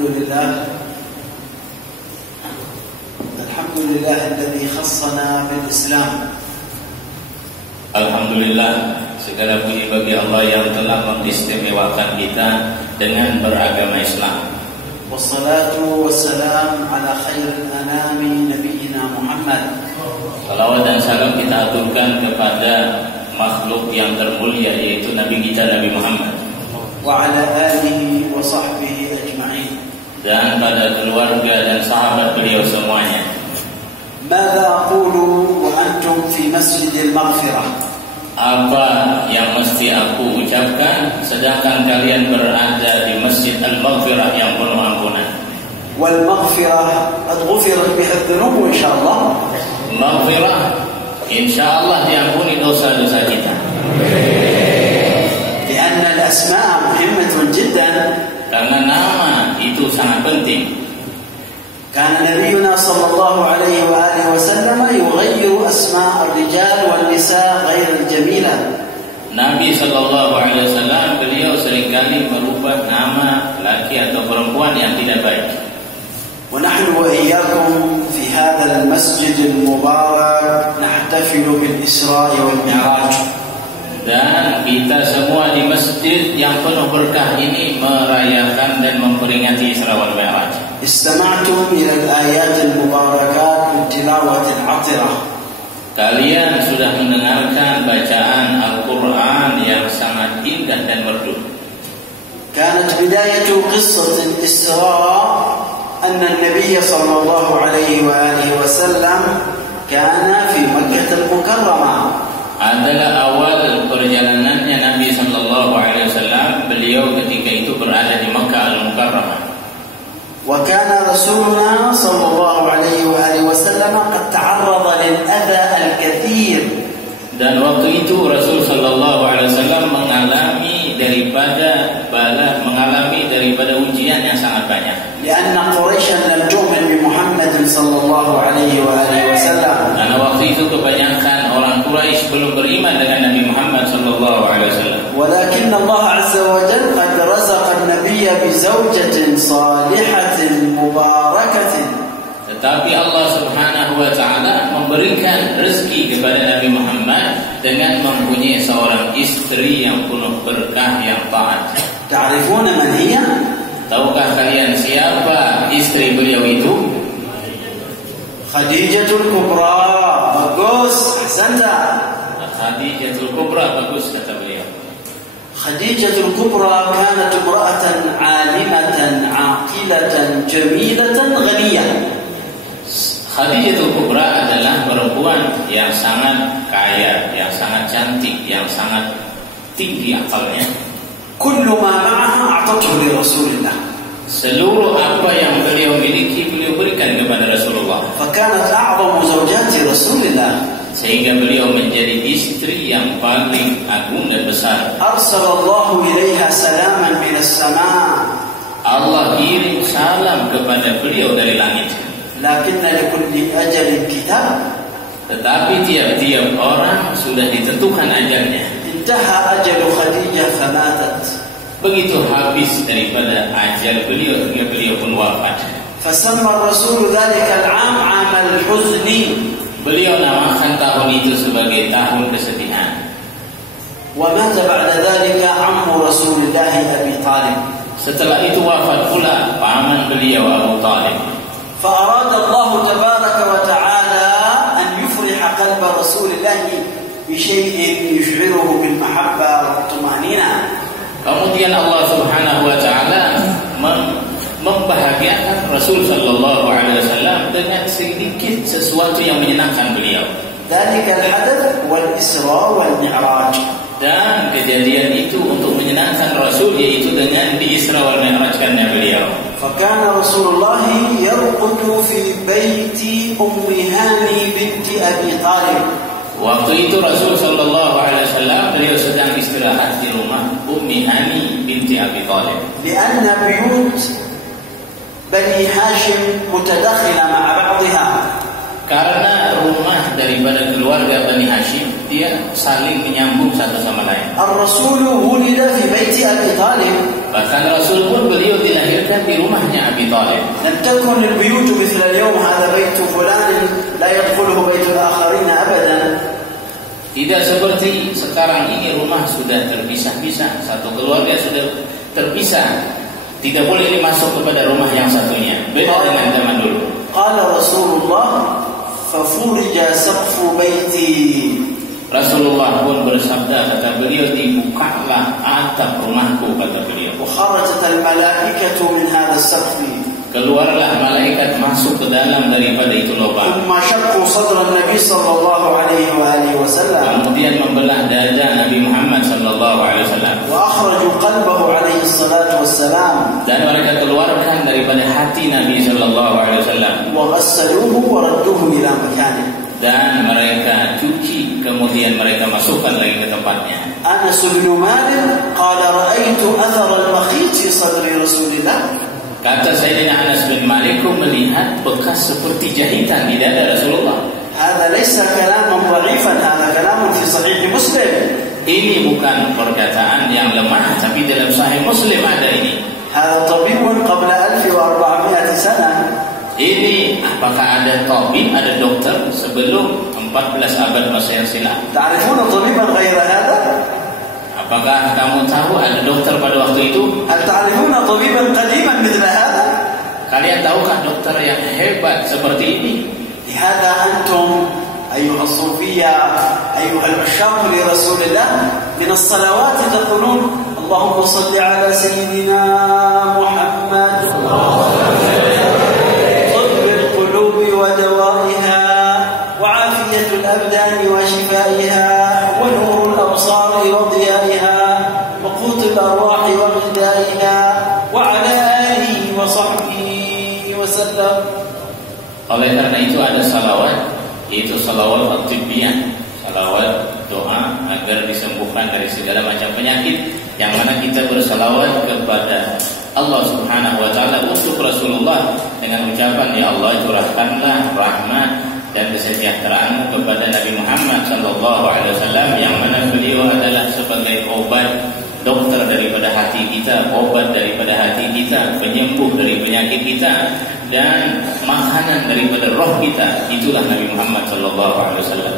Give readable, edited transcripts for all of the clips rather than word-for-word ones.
الحمد لله الذي خصنا بالإسلام. Alhamdulillah, segala puji bagi Allah yang telah mengistimewakan kita dengan beragama Islam. Wassalatu wassalam ala khairil anami nabiyyina Muhammad. Salawat dan salam kita aturkan kepada makhluk yang termulia, yaitu Nabi kita Nabi Muhammad. Wa ala alihi wa sahbihi ajma'in. Dan pada keluarga dan sahabat beliau semuanya. Mada aqulu wa antum fi masjidil maghfirah. Apa yang mesti aku ucapkan sedangkan kalian berada di Masjid Al-Maghfirah yang penuh ampunan. Wal maghfirah qad ghufirat biha adh-dhunub insyaallah. Maghfirah insyaallah diampuni dosa-dosa kita. Karena al-asma' muhimmatun jiddan. Karena nama itu sangat penting. كان نبينا صلى الله عليه وآله وسلم يغير أسماء الرجال والنساء غير الجميلة. Nabi sallallahu alaihi wasallam beliau seringkali merubah nama laki atau perempuan yang tidak baik. ونحن وإياكم في هذا المسجد المبارك نحتفل بالإسراء والمعراج. Dan kita semua di masjid yang penuh berkah ini merayakan dan memperingati Isra wal Mi'raj. استمعتم إلى الآيات المباركات من تلاوة عطرة. Kalian sudah mendengarkan bacaan Al-Quran yang sangat indah dan merdu. كانت بداية قصة الإسراء أن النبي صلى الله عليه وآله وسلم كان في مكة المكرمة. Adalah awal perjalanannya Nabi sallallahu alaihi wasallam, beliau ketika itu berada di Makkah Al-Mukarramah. وكان رسولنا صلى الله عليه وآله وسلم قد تعرض للأذى الكثير. Dan waktu itu Rasul sallallahu alaihi wasallam mengalami daripada ujian yang sangat banyak. لأن قريشا لم تؤمن بمحمد صلى الله عليه وآله وسلم. Karena waktu itu kebanyakan orang Quraisy belum beriman dengan Nabi Muhammad sallallahu alaihi wasallam. ولكن الله عز وجل قد رزق النبي بزوجة صالحة مباركة. Tetapi Allah Subhanahu wa taala memberikan rezeki kepada Nabi Muhammad dengan mempunyai seorang istri yang penuh berkah yang taat. تعرفون من هي؟ Tahukah kalian siapa istri beliau itu? Khadijatul Kubra. Bagus, ahsanta. Khadijatul Kubra, bagus kata beliau. Khadijatul Kubra kanat imra'atan 'alimatan 'aqilatan jamilatan ghaniyah. Khadijatul Kubra adalah perempuan yang sangat kaya, yang sangat cantik, yang sangat tinggi akalnya. Kullu ma ma'aha a'tathu li Rasulillah. Seluruh apa yang beliau miliki beliau berikan kepada Rasulullah. Fakanat a'zamu zawjati Rasulillah. Sehingga beliau menjadi istri yang paling agung dan besar. Arsalallahu ilaiha salaman minas sama'. Allah kirim salam kepada beliau dari langit. Lakinna likulli ajalin kitab. Tetapi tiap-tiap orang sudah ditentukan ajalnya. Intaha ajalu Khadijah famatat. Begitu habis daripada ajal beliau hingga beliau pun wafat. Fasamma Rasul dzalika al-'am 'am al-huzni. Beliau namakan tahun itu sebagai tahun kesedihan. Wa mata ba'da dzalika 'ammu Rasulillah Abi Thalib. Setelah itu wafat pula paman beliau Abu Talib. Fa arada Allah tabaraka wa ta'ala an yufriha qalba Rasulillah بشيء يشعره بالمحبة والطمأنينة. Kemudian Allah Subhanahu wa taala membahagiakan Rasul sallallahu alaihi wasallam dengan sedikit sesuatu yang menyenangkan beliau. ذلك الحدث والإسراء والمعراج. Dan kejadian itu untuk menyenangkan Rasul, yaitu dengan di Isra wal Mi'rajkannya beliau. فكان رسول الله يرقد في بيت أم هاني بنت أبي طالب. Waktu itu Rasul sallallahu alaihi wasallam beliau sedang istirahat di rumah Ummi Hani binti Abi Thalib. لأن بيوت بني هاشم متداخلة مع بعضها. Karena rumah daripada keluarga Bani Hashim dia saling menyambung satu sama lain. Ar-Rasul wulida fi baiti Abi Talib. Bahkan Rasul pun beliau dilahirkan dilahirkan di rumahnya Abi Thalib. لم تكن البيوت مثل اليوم هذا بيت فلان لا يدخله بيت الآخرين أبدا. Tidak seperti sekarang ini, rumah sudah terpisah-pisah, satu keluarga sudah terpisah, tidak boleh ini masuk kepada rumah yang satunya. Beda dengan zaman dulu. Qala Rasulullah fafurija saqfu baiti. Rasulullah pun bersabda, kata beliau, dibukalah atap rumahku, kata beliau. Wa kharajat al-malaikatu min hadha as-saqfi. Keluarlah malaikat masuk ke dalam daripada itu lubang. Thumma shaqqu sadra an-nabi sallallahu alaihi wa alihi wasallam. Kemudian membelah dada Nabi Muhammad sallallahu alaihi wasallam. Wa akhraju qalbahu alaihi salatu wassalam. Dan mereka keluarkan daripada hati Nabi sallallahu alaihi wasallam. Wa ghassaluhu wa radduhu ila makanihi. Dan mereka cuci, kemudian mereka masukkan lagi ke tempatnya. Anas bin Malik qala ra'aitu athara al-makhit fi sadri Rasulillah. Kata Sayyidina Anas bin Malik, melihat bekas seperti jahitan di dada Rasulullah. Hada laysa kalaman dha'ifan, hada kalamun fi sahih Muslim. Ini bukan perkataan yang lemah, tapi dalam Sahih Muslim ada ini. Hada tabibun qabla 1400 sana. Ini apakah ada tabib, ada dokter sebelum 14 abad masa yang silam? Ta'rifuna tabiban ghayra hada? Apakah kamu tahu ada dokter pada waktu itu? Hal ta'rifuna tabiban qadiman mithla hada? Kalian tahukah dokter yang hebat seperti ini? Lihada antum ayuha as-sufiyya ayuha al-ashaq li Rasulillah min as-salawat taqulun Allahumma salli ala sayyidina Muhammad ودوائها وعافية الأبدان وشفائها ونور الأبصار وضيائها وقوت الأرواح وغذائها وعلى آله وصحبه وسلم. Oleh karena itu ada salawat, yaitu salawat at-tibbiyah, salawat doa agar disembuhkan dari segala macam penyakit, yang mana kita bersalawat kepada Allah Subhanahu wa taala untuk Rasulullah dengan ucapan, ya Allah, curahkanlah rahmat dan kesejahteraan kepada Nabi Muhammad sallallahu alaihi wasallam, yang mana beliau adalah sebagai obat, dokter daripada hati kita, obat daripada hati kita, penyembuh dari penyakit kita, dan makanan daripada roh kita. Itulah Nabi Muhammad sallallahu alaihi wasallam.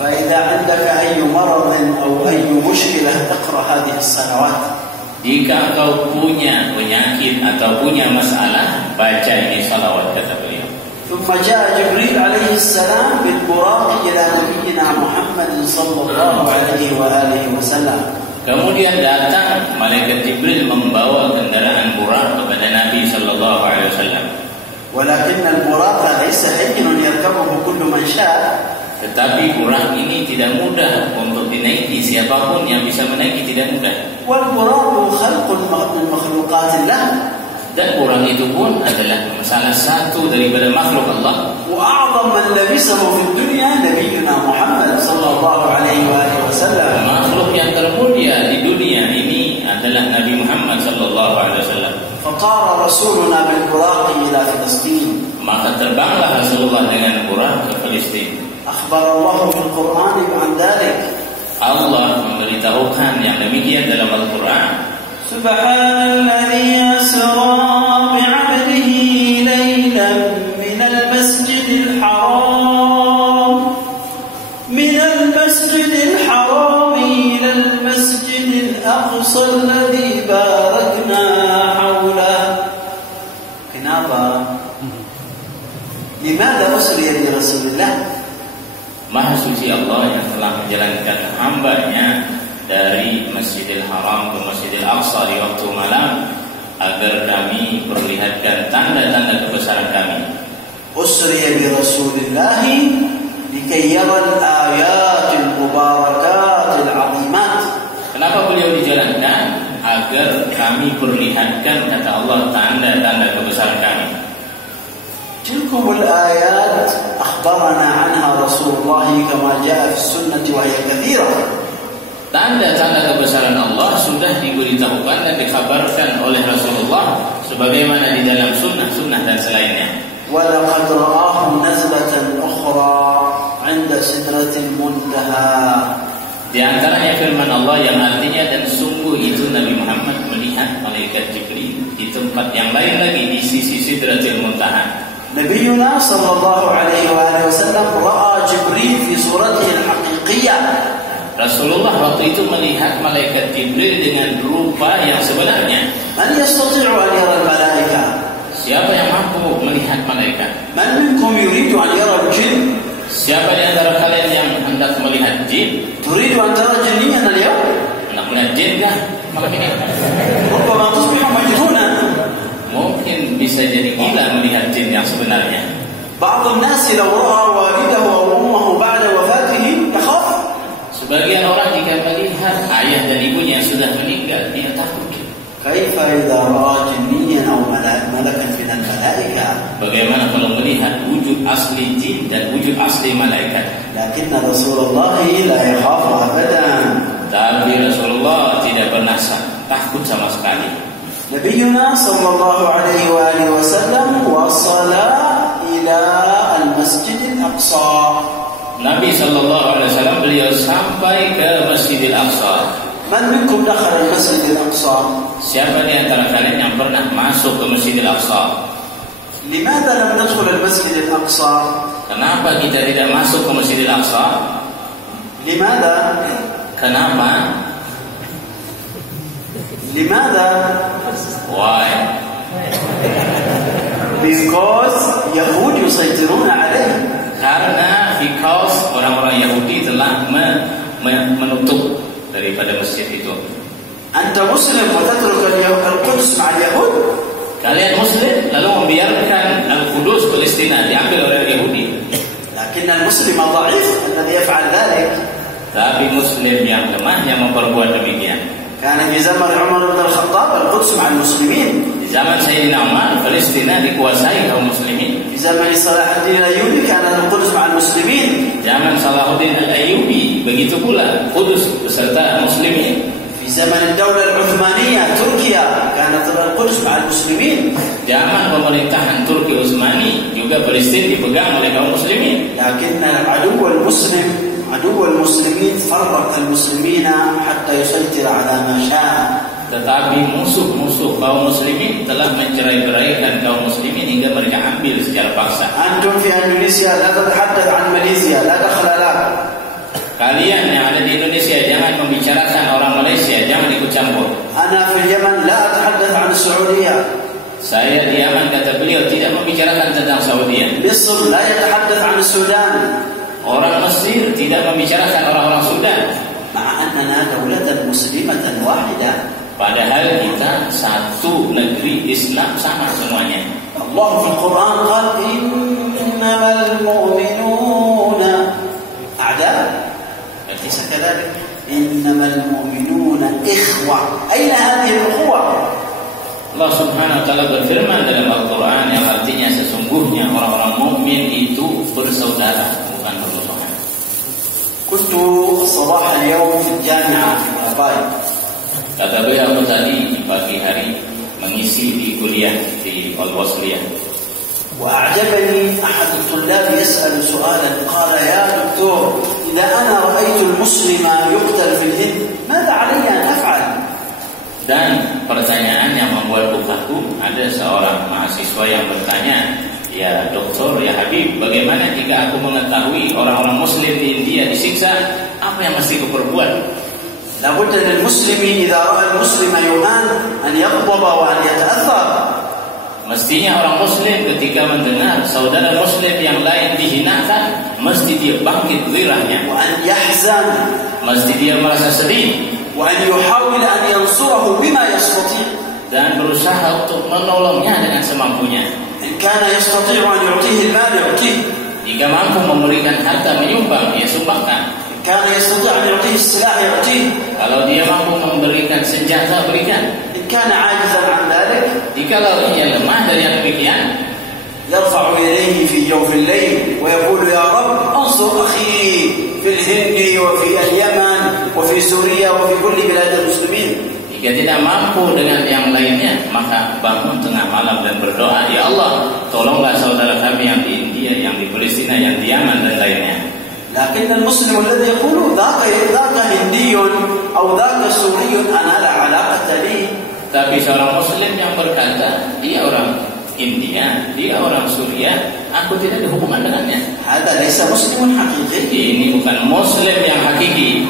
فإذا عندك أي مرض أو أي مشكلة اقرأ هذه الصلوات. Jika engkau punya penyakit atau punya masalah, baca ini salawat, kata beliau. ثم جاء جبريل عليه السلام بالبراق إلى نبينا محمد صلى الله عليه وآله وسلم. Kemudian datang malaikat Jibril membawa kendaraan burak kepada Nabi sallallahu alaihi wasallam. ولكن البراق ليس هين يركبه كل من شاء. Tetapi burak ini tidak mudah untuk dinaiki, siapapun yang bisa menaiki tidak mudah. والبراق خلق من مخلوقات الله. Dan burak itu pun adalah salah satu daripada makhluk Allah. وأعظم من لبسه في الدنيا نبينا محمد صلى الله عليه وآله وسلم. Makhluk yang termulia di dunia ini adalah Nabi Muhammad sallallahu alaihi wasallam. فطار رسولنا بالبراق إلى فلسطين. Maka terbanglah Rasulullah dengan burak ke Palestina. أخبر الله في القرآن عن ذلك. Allah memberitahukan yang demikian dalam Al-Quran. Subhanalladzi asra bi'abdihi laylan minal masjidil haram ilal masjidil aqsa alladzi barakna hawlahu. Kenapa? Limadha usriya bi Rasulillah? Maha suci Allah yang telah menjalankan hambanya dari Masjidil Haram ke Masjidil Aqsa di waktu malam agar kami perlihatkan tanda-tanda kebesaran kami. Usriya bi Rasulillah likay yara al-ayatil mubarakatil azimat. Kenapa beliau dijalankan? Agar kami perlihatkan, kata Allah, tanda-tanda kebesaran kami. تلكم الآيات أخبرنا عنها رسول الله كما جاء في السنة وهي كثيرة. Tanda-tanda kebesaran Allah sudah diberitahukan dan dikabarkan oleh Rasulullah sebagaimana di dalam sunnah dan selainnya. وَلَقَدْ رَآهُ نَزْلَةً أُخْرَى عِنْدَ سِدْرَةِ الْمُنْتَهَى. Di antaranya firman Allah yang artinya, dan sungguh itu Nabi Muhammad Muhammad melihat malaikat Jibril di tempat yang lain lagi di sisi Sidratil Muntaha. نبينا صلى الله عليه وآله وسلم رأى جبريل في صورته الحقيقية. Rasulullah waktu itu melihat malaikat Jibril dengan rupa yang sebenarnya. من يستطيع أن يرى الملائكة؟ Siapa yang mampu melihat malaikat? من منكم يريد أن يرى الجن؟ Siapa di antara kalian yang hendak melihat jin? تريد أن ترى جنيا اليوم؟ Hendak melihat jin kah? ربما تصبح مجنونا. Mungkin bisa jadi gila melihat jin yang sebenarnya. بعض الناس لو رأى والده أو أمه بعد وفاته يخاف. Sebagian orang jika melihat ayah dan ibunya yang sudah meninggal, dia takut. كيف إذا رأى جنيا أو ملكا من الملائكة؟ Bagaimana kalau melihat wujud asli jin dan wujud asli malaikat? لكن رسول الله لا يخاف أبدا. Tapi Rasulullah tidak pernah takut sama sekali. نبينا صلى الله عليه وآله وسلم وصل إلى المسجد الأقصى. Nabi SAW beliau sampai ke Masjidil Aqsa. من منكم دخل المسجد الأقصى؟ Siapa di antara kalian yang pernah masuk ke Masjidil Aqsa? لماذا لم ندخل المسجد الأقصى؟ Kenapa kita tidak masuk ke Masjidil Aqsa? لماذا؟ Kenapa? لماذا؟ Why? Because Yahud يسيطرون عليه. Karena because orang-orang Yahudi telah menutup daripada masjid itu. أنت مسلم وتترك القدس مع اليهود؟ Kalian Muslim lalu membiarkan Al-Qudus Palestina diambil oleh Yahudi. لكن المسلم الضعيف الذي يفعل ذلك. Tapi Muslim yang lemah yang memperbuat demikian. كان في زمن عمر بن الخطاب القدس مع المسلمين. Di zaman Sayyidina Umar, Palestina dikuasai kaum muslimin. في زمن صلاح الدين الأيوبي كان القدس مع المسلمين. Zaman Salahuddin Al-Ayyubi begitu pula Kudus beserta muslimin. في زمن الدولة العثمانية تركيا كانت القدس مع المسلمين. Zaman pemerintahan Turki Utsmani juga Palestina dipegang oleh kaum muslimin. لكن عدو المسلمين فرق المسلمين حتى يسيطر على ما شاء. Tetapi musuh-musuh kaum muslimin telah mencerai-beraikan kaum muslimin hingga mereka ambil secara paksa. أنتم في إندونيسيا لا تتحدث عن ماليزيا لا دخل لك. Kalian yang ada di Indonesia jangan membicarakan orang Malaysia, jangan ikut campur. أنا في اليمن لا أتحدث عن السعودية. Saya di Yaman, kata beliau, tidak membicarakan tentang Saudi. مصر لا يتحدث عن السودان. Orang Mesir tidak membicarakan orang-orang Sudan. مع أننا دولة مسلمة واحدة. Padahal kita satu negeri Islam sama semuanya. Allah في القرآن قال إنما المؤمنون أعداء. أليس كذلك؟ إنما المؤمنون إخوة. أين هذه الأخوة؟ Allah Subhanahu wa taala berfirman dalam Al-Qur'an yang artinya sesungguhnya orang-orang mukmin itu bersaudara, bukan bermusuhan. كنت صباح اليوم في الجامعة في الأباي. Kata beliau tadi di pagi hari mengisi di kuliah di Al-Wasliyah. وأعجبني أحد الطلاب يسأل سؤالا قال يا دكتور إذا أنا رأيت المسلم يقتل في الهند ماذا علي أن أفعل؟ Dan pertanyaan yang membuat bukaku, ada seorang mahasiswa yang bertanya, ya doktor, ya Habib, bagaimana jika aku mengetahui orang-orang Muslim di India disiksa, apa yang mesti kuperbuat? لابد للمسلم إذا رأى المسلم يهان أن يغضب وأن يتأثر. Mestinya orang Muslim ketika mendengar saudara Muslim yang lain dihinakan, mesti dia bangkit gairahnya, وأن يحزن, mesti dia merasa sedih, وأن يحاول أن ينصره بما يستطيع. dan berusaha untuk menolongnya dengan semampunya. إن كان يستطيع أن يعطيه المال يعطيه. Jika mampu memberikan harta menyumbang, dia sumbangkan. إن كان يستطيع أن يعطيه السلاح يعطيه. Kalau dia mampu memberikan senjata, berikan. إن كان عاجزا عن ذلك Jikalau ia lemah dari yang demikian, يرفع يديه في جوف الليل ويقول يا رب انصر أخي في الهند وفي اليمن وفي سوريا وفي كل بلاد المسلمين. jika tidak mampu dengan yang lainnya, maka bangun tengah malam dan berdoa, ya Allah, tolonglah saudara kami yang di India, yang di Palestina, yang di Yaman dan lainnya. لكن المسلم الذي يقول ذاك هندي أو ذاك سوري أنا لا علاقة لي Tapi seorang muslim yang berkata dia orang India, dia orang Suriah, aku tidak ada hubungan dengannya. هذا ليس مسلم حقيقي. Ini bukan muslim yang hakiki.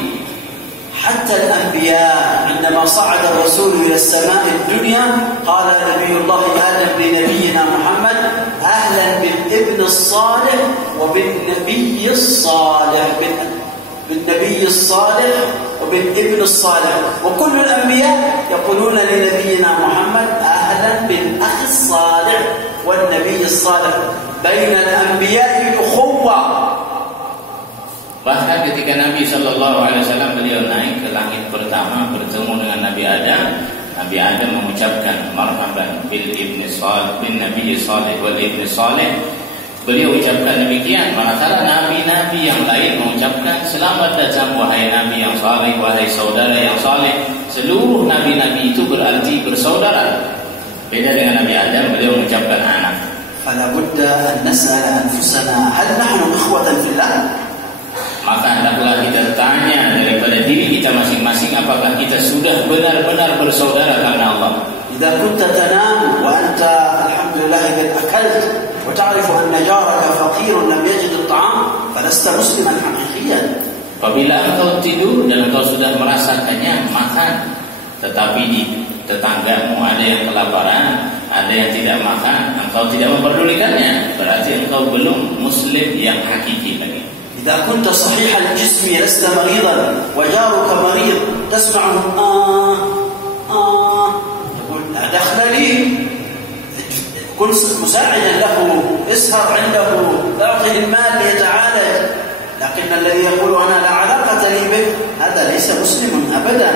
حتى الأنبياء عندما صعد الرسول إلى السماء الدنيا قال نبي الله آدم لنبينا محمد أهلا بالابن الصالح وبالنبي الصالح، بالنبي الصالح وبالابن الصالح. وكل الأنبياء يقولون لنبينا محمد أهلا بالأخ الصالح والنبي الصالح. بين الأنبياء أخوة. Bahkan ketika Nabi SAW beliau naik ke langit pertama bertemu dengan Nabi Adam mengucapkan marhaban bil ibni salih bin nabi salih wal ibni salih. Beliau ucapkan demikian, manakala nabi-nabi yang lain mengucapkan selamat datang wahai nabi yang saleh, wahai saudara yang saleh. Seluruh nabi-nabi itu berarti bersaudara. Beda dengan Nabi Adam, beliau mengucapkan anak. فلا بد أن نسأل أنفسنا هل نحن إخوة في الله؟ Maka hendaklah kita tanya daripada diri kita masing-masing, apakah kita sudah benar-benar bersaudara karena Allah. إذا كنت تنام وأنت الحمد لله قد أكلت وتعرف أن جارك فقير لم يجد الطعام فلست مسلما حقيقيا. Apabila engkau tidur dan engkau sudah merasakannya makan, tetapi di tetanggamu ada yang kelaparan, ada yang tidak makan, engkau tidak memperdulikannya, berarti engkau belum muslim yang hakiki lagi. إذا كنت صحيح الجسم لست مريضا وجارك مريض تسمعه تقول لا دخل لي، كن مساعدا له، اسهر عنده، اعطه المال ليتعالج. لكن الذي يقول أنا لا علاقة لي به هذا ليس مسلم أبدا.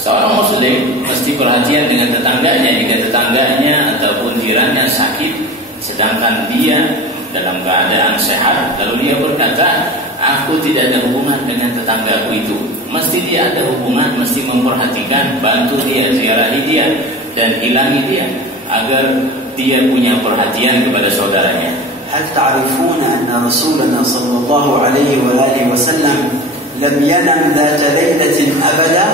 Seorang muslim mesti perhatian dengan tetangganya jika tetangganya ataupun jirannya sakit, sedangkan dia dalam keadaan sehat, lalu dia berkata, aku tidak ada hubungan dengan tetanggaku itu. Mesti dia ada hubungan, mesti memperhatikan, bantu dia, ziarahi dia, dan hilangi dia, agar dia punya perhatian kepada saudaranya. هل تعرفون أن رسولنا صلى الله عليه وآله وسلم لم ينم ذات ليلة أبدا؟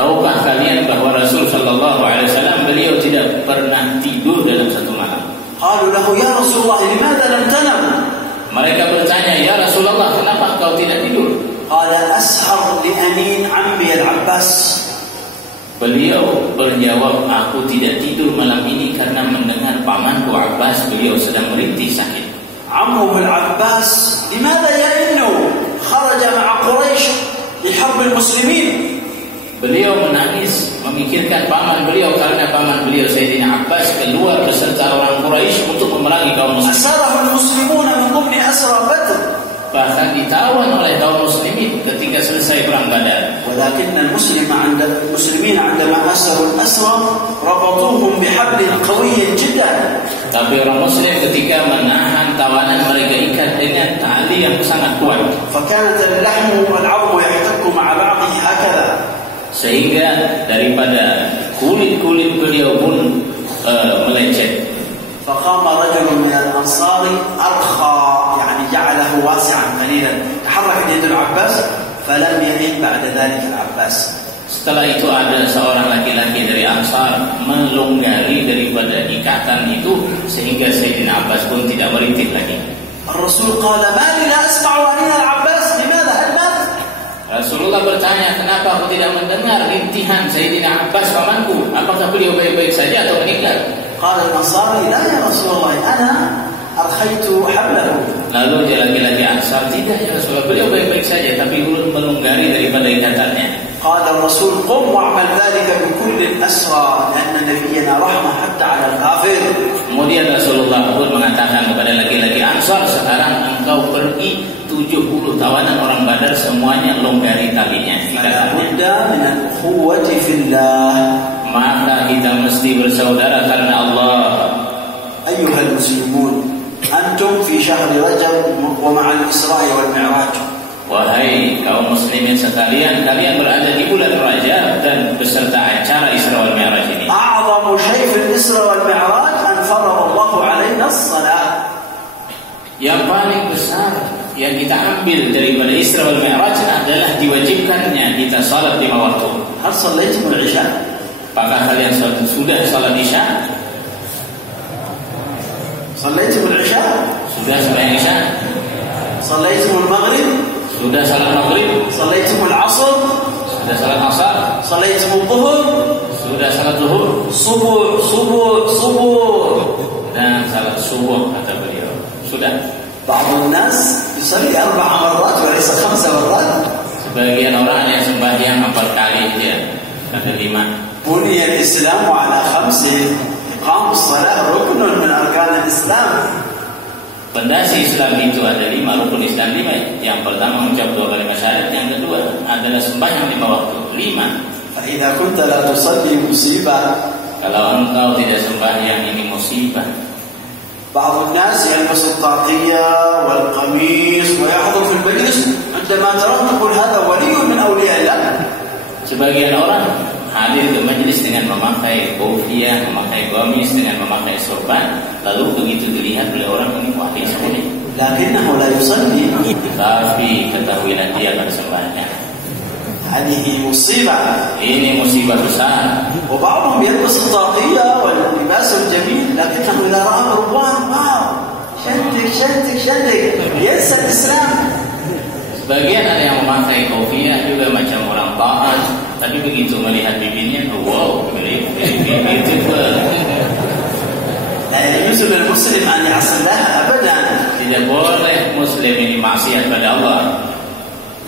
Tahukah kalian bahwa Rasul sallallahu alaihi wasallam beliau tidak pernah tidur dalam satu malam? قالوا له يا رسول الله لماذا لم تنم؟ Mereka bertanya, ya Rasulullah, kenapa engkau tidak tidur? قال أسهر لأنين عمي العباس. Beliau berjawab, aku tidak tidur malam ini karena mendengar pamanku Abbas beliau sedang merintih sakit. عمه العباس لماذا يئن؟ خرج مع قريش لحرب المسلمين. Beliau menangis memikirkan paman beliau karena paman beliau Sayyidina Abbas keluar beserta orang Quraisy untuk memerangi kaum muslimin. أسره المسلمون من ضمن أسرى بدر. Bahkan ditawan oleh kaum muslimin ketika selesai perang Badar. ولكن المسلمين عندما أسروا الأسرى ربطوهم بحبل قوي جدا. Tapi orang muslim ketika menahan tawanan mereka ikat dengan tali yang sangat kuat. فكانت اللحم والعظم يحتك مع بعضه هكذا. Sehingga daripada kulit-kulit beliau pun melecet. فقام رجل من الأنصار أرخى يعني جعله واسعا قليلا، تحركت يد العباس فلم يئن بعد ذلك العباس. Setelah itu ada seorang laki-laki dari Ansar melonggari daripada ikatan itu sehingga Sayyidina Abbas pun tidak merintih lagi. الرسول قال ما لي لا أسمع أنين العباس لماذا هل مات؟ Rasulullah bertanya, kenapa aku tidak mendengar rintihan Sayyidina Abbas pamanku? Apakah beliau baik-baik saja atau meninggal? قال الأنصاري لا يا رسول الله أنا أرخيت حبله. Lalu dia laki-laki Ansar, tidak ya Rasulullah, beliau baik-baik saja tapi belum melonggari daripada ikatannya. قال الرسول قم واعمل ذلك بكل الأسرى لأن نبينا رحمة حتى على الكافر. Kemudian Rasulullah pun mengatakan kepada laki-laki Ansar, sekarang engkau pergi 70 tawanan orang Badar semuanya longgari talinya. Maka kita mesti bersaudara karena Allah. Ayyuhal muslimun, antum fi syahr Rajab wa ma'al Isra' wal Mi'raj. Wahai kaum muslimin sekalian, kalian berada di bulan Rajab dan beserta acara Isra wal Mi'raj ini. A'zamu syai' fil Isra wal Mi'raj an farada Allah 'alaina as-salat. Yang paling besar yang kita ambil daripada Isra wal Mi'raj adalah diwajibkannya kita salat 5 waktu. Hal salaitum al-Isya? Apakah kalian sudah salat Isya? Salaitum al-Isya? Sudah sembahyang Isya? Salaitum al-Maghrib? Sudah salat Maghrib? Salaitum al-Asr? Sudah salat Asar? Salaitum al-Zuhur? Sudah salat Zuhur? Subuh. Dan salat subuh kata beliau. Sudah. بعض الناس يصلي 4 مرات وليس 5 مرات. Sebagian orang yang sembahyang 4 kali dia kata 5. بني الإسلام على 5. إقام الصلاة ركن من أركان الإسلام. Pondasi Islam itu ada 5, rukun Islam 5. Yang pertama mengucap 2 kalimat syahadat, yang kedua adalah sembahyang 5 waktu. 5. فإذا كنت لا تصلي مصيبة. Kalau engkau tidak sembahyang ini musibah. بعض الناس يلبس الطاقية والقميص ويحضر في المجلس عندما تراه تقول هذا ولي من أولياء الله. Sebagian orang hadir ke majelis dengan memakai kopiah, memakai gamis, dengan memakai sorban, lalu begitu dilihat oleh orang ini wahai soleh. لكنه لا يصلي. Tapi ketahuilah dia bersembahyang. هذه مصيبة. Ini musibah besar. وبعضهم يلبس الطاقية واللباس الجميل لكنه إذا رأى رضوان واو شدك ينسى الإسلام. Sebagian ada yang memakai kopiah juga macam orang taat, tapi begitu melihat bibinya, wow, beli itu. لا يجوز للمسلم أن يعصي الله أبدا. Tidak boleh muslim ini maksiat pada Allah.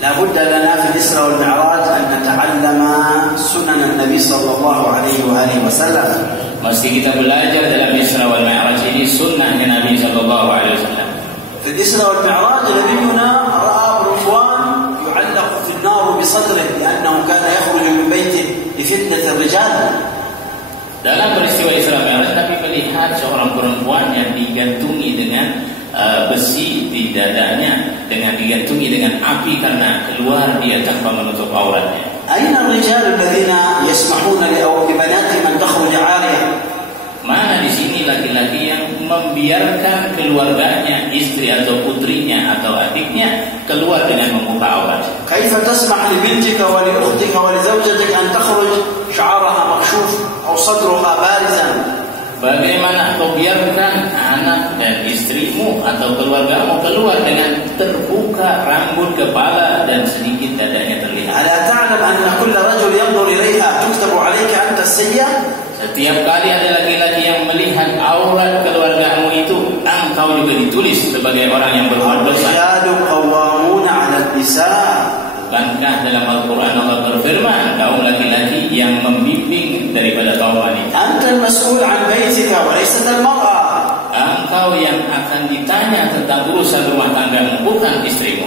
لا بد لنا في الإسراء والمعراج أن نتعلم سنن النبي صلى الله عليه وآله وسلم. Mesti kita belajar dalam Isra wal Mi'raj ini sunnah Nabi sallallahu alaihi wasallam. في الإسراء والمعراج نبينا رأى رضوان يعلق في النار بصدره لأنه كان يخرج من بيته لفتنة الرجال. Dalam peristiwa Isra Mi'raj Nabi melihat seorang perempuan yang digantungi dengan besi di dadanya, dengan digantungi dengan api karena keluar dia tanpa menutup auratnya. أين الرجال الذين يسمحون لبناتهم أن تخرج عارية؟ Mana di sini laki-laki yang membiarkan keluarganya, istri atau putrinya atau adiknya keluar dengan membuka aurat? كيف تسمح لبنتك ولأختك ولزوجتك أن تخرج شعرها مكشوف أو صدرها بارزا؟ Bagaimana kau biarkan anak dan istrimu atau keluargamu keluar dengan terbuka rambut kepala dan sedikit dadanya terlihat? ألا تعلم أن كل رجل ينظر إليها تكتب عليك أنت السيئة؟ Setiap kali ada laki-laki yang melihat aurat keluargamu itu, engkau juga ditulis sebagai orang yang berbuat dosa. الرجال قوامون على النساء. Bukankah dalam Al-Quran Allah berfirman, kaum laki-laki yang membimbing daripada kaum wanita? أنت المسؤول عن بيتك وليست المرأة. Engkau yang akan ditanya tentang urusan rumah tanggamu, bukan istrimu.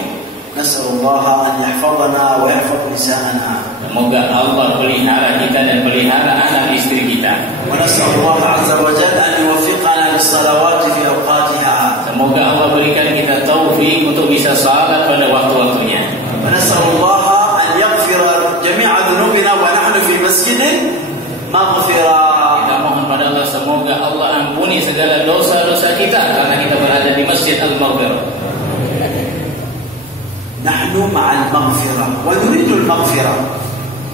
نسأل الله أن يحفظنا ويحفظ نساءنا. Semoga Allah pelihara kita dan pelihara anak istri kita. ونسأل الله عز وجل أن يوفقنا للصلوات في أوقاتها. Semoga Allah berikan kita taufik untuk bisa salat pada waktu-waktunya. ونسأل الله أن يغفر جميع ذنوبنا ونحن في مسجد مغفرة. Kita mohon pada Allah semoga Allah ampuni segala dosa-dosa kita karena kita berada di Masjid Al-Maghfirah. نحن مع المغفرة ونريد المغفرة.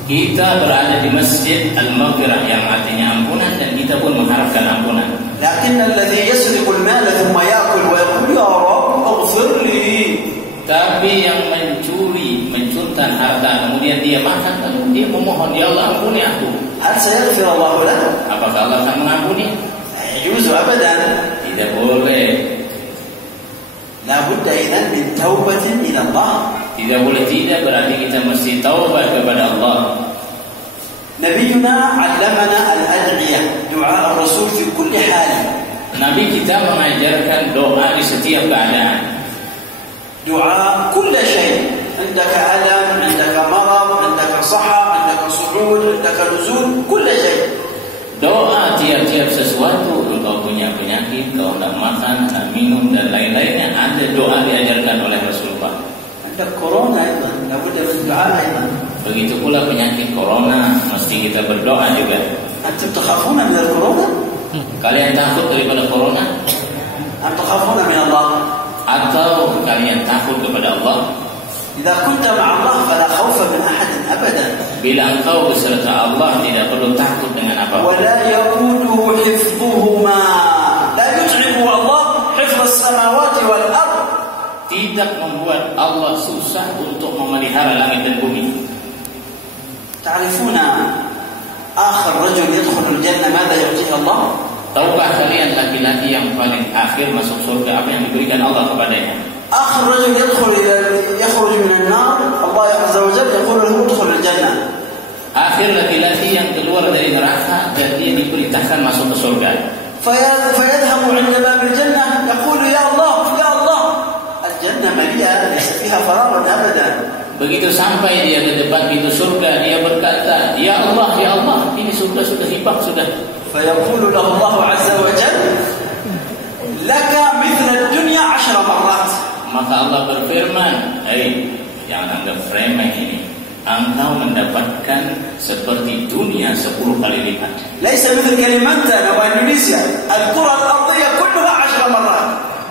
Kita berada di Masjid Al-Maghfirah yang artinya ampunan dan kita pun mengharapkan ampunan. لكن الذي يسرق المال ثم يأكل ويقول يا رب اغفر لي. Tapi yang mencuntan harta kemudian dia makan lalu dia memohon, ya Allah ampuni aku. هل سيغفر الله له؟ Apakah Allah akan mengampuni? لا يجوز أبدا. Tidak boleh. لا بد إذن من توبة إلى الله. Tidak boleh tidak, berarti kita mesti taubat kepada Allah. نبينا علمنا الأدعية دعاء الرسول في كل حال. Nabi kita mengajarkan doa di setiap keadaan. دعاء كل شيء. عندك ألم، عندك مرض، عندك صحة، عندك صعود، عندك نزول، كل شيء. Doa tiap-tiap sesuatu. Engkau punya penyakit, kau hendak makan, hendak minum dan lain-lainnya, ada doa diajarkan oleh Rasulullah. عندك كورونا أيضا لابد من الدعاء أيضا. Begitu pula penyakit corona, mesti kita berdoa juga. أنتم تخافون من الكورونا؟ Kalian takut daripada corona? أم تخافون من الله؟ Atau kalian takut kepada Allah? إذا كنت مع الله فلا خوف من أحد أبدا. Bila engkau beserta Allah, tidak perlu takut dengan apapun. ولا يؤوده حفظهما لا يتعب الله حفظ السماوات والأرض. Tidak membuat Allah susah untuk memelihara langit dan bumi. تعرفون آخر رجل يدخل الجنة ماذا يعطيه الله؟ Tahukah kalian laki-laki yang paling akhir masuk surga apa yang diberikan Allah kepadanya? آخر رجل يخرج من النار الله عز وجل يقول له ادخل الجنة. Akhir laki-laki yang keluar dari neraka dan dia diperintahkan masuk ke surga. فيذهب عند باب الجنة يقول يا الله يا الله الجنة مليئة ليس فيها فراغ أبدا. Begitu sampai dia di depan pintu surga, dia berkata, ya Allah, ini surga sudah hibak sudah. فيقول له الله عز وجل لك مثل الدنيا 10 مرات. Maka Allah berfirman, jangan anggap remeh ini. Engkau mendapatkan seperti dunia 10 kali lipat. ليس مثل كلمتنا وإندونيسيا الكرة الأرضية كلها 10 مرات.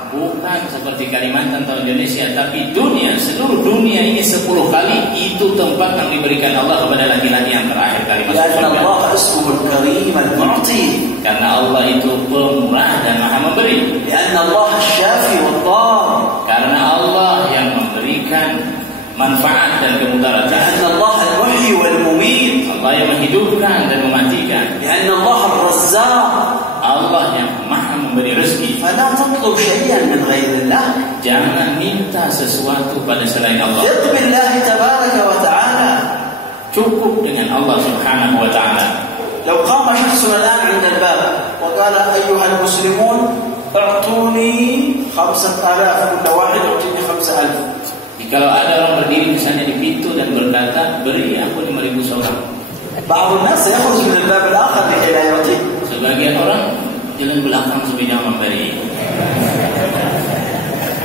Bukan seperti Kalimantan atau Indonesia, tapi dunia, seluruh dunia ini 10 kali. Itu tempat yang diberikan Allah kepada laki-laki yang terakhir kali masuk surga. Allah ismuhu al-karim al-mu'ti. Karena Allah itu pemurah dan maha memberi. Allah asy-syafi wad-dar. Karena Allah yang memberikan manfaat dan kemudaratan. Allah al-muhyi wal-mumit. Allah yang menghidupkan dan mematikan. Allah ar-razzaq. Allah yang maha memberi rezeki. Fala tatlub syai'an min ghairillah. Jangan minta sesuatu pada selain Allah. Billahi tabaraka wa ta'ala. Cukup dengan Allah Subhanahu wa ta'ala. لو قام شخص الآن عند الباب وقال أيها المسلمون اعطوني 5,000 كل واحد اعطيني 5,000. Kalau ada orang berdiri misalnya di pintu dan berkata, beri aku 5,000 seorang. بعض الناس يخرج من الباب الآخر لكي لا يعطيه. Sebagian orang jalan belakang supaya memberi.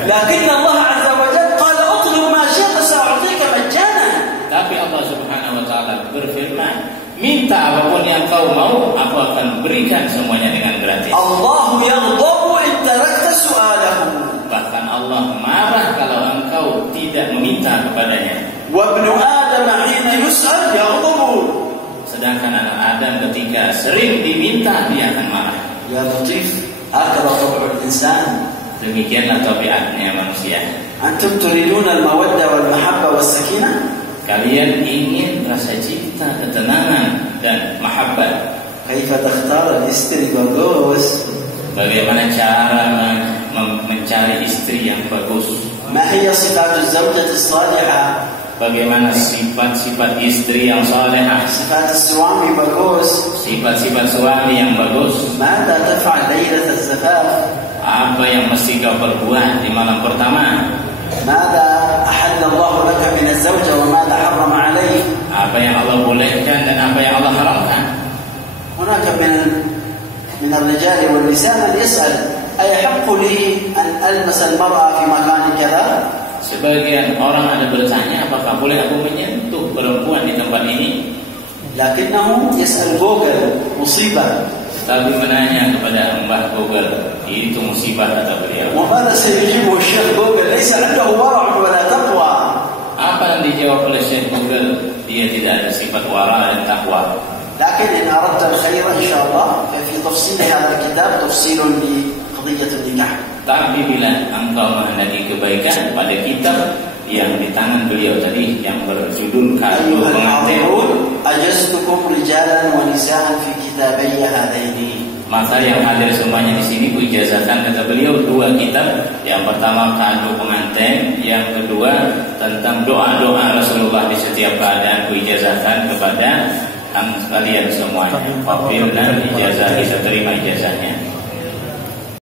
لكن الله عز وجل قال اطلب ما شئت سأعطيك مجانا. Tapi Allah Subhanahu wa ta'ala berfirman, minta apapun yang kau mau, aku akan berikan semuanya dengan gratis. Allah yaghdabu in tarakta su'alahu. Bahkan Allah marah kalau engkau tidak meminta kepadanya. Wa ibnu Adam hina yus'al yaghdabu. Sedangkan anak Adam ketika sering diminta dia akan marah. Ya latif, hakadha tab'ul insan. Demikianlah tabiatnya manusia. Antum turiduna al-mawaddah wal mahabbah was sakinah? Kalian ingin rasa cinta, ketenangan dan mahabbah. Kaifa takhtar al-istri bagus? Bagaimana cara mencari istri yang bagus? Ma hiya sifatu az-zawjati as-salihah? Bagaimana sifat-sifat istri yang salehah? Sifat suami bagus. Sifat-sifat suami yang bagus. Mada taf'al lailat az-zafaf? Apa yang mesti kau perbuat di malam pertama? Mada ahalla Allah laka min az-zawja wa mada harrama 'alayk? Apa yang Allah bolehkan dan apa yang Allah haramkan? Hunaka min ar-rijal wal nisa man yas'al ayahaqqu li an almas al-mar'a fi makan kadha? Sebagian orang ada bertanya, apakah boleh aku menyentuh perempuan di tempat ini? Lakinnahu yas'al Google, musibah. Tapi menanya kepada Mbah Google, itu musibah kata beliau. Wa madza sayajibu Syekh Google? Laysa 'indahu wara' wa la taqwa. Apa yang dijawab oleh Syekh Google? Dia tidak ada sifat wara dan takwa. Lakin in aradta al-khair insyaallah fa fi tafsil hadha al-kitab tafsil li qadiyat an-nikah. Tapi bila engkau menghendaki kebaikan pada kitab yang di tangan beliau tadi yang berjudul Kado Pengantin, ajaztukum rijalan wa nisaan fi kitabayya hadaini. Maka yang hadir semuanya di sini kuijazahkan kata beliau 2 kitab. Yang pertama Kado Pengantin, yang kedua tentang doa-doa Rasulullah di setiap keadaan kuijazahkan kepada kalian semuanya. Apabila ijazah bisa terima ijazahnya.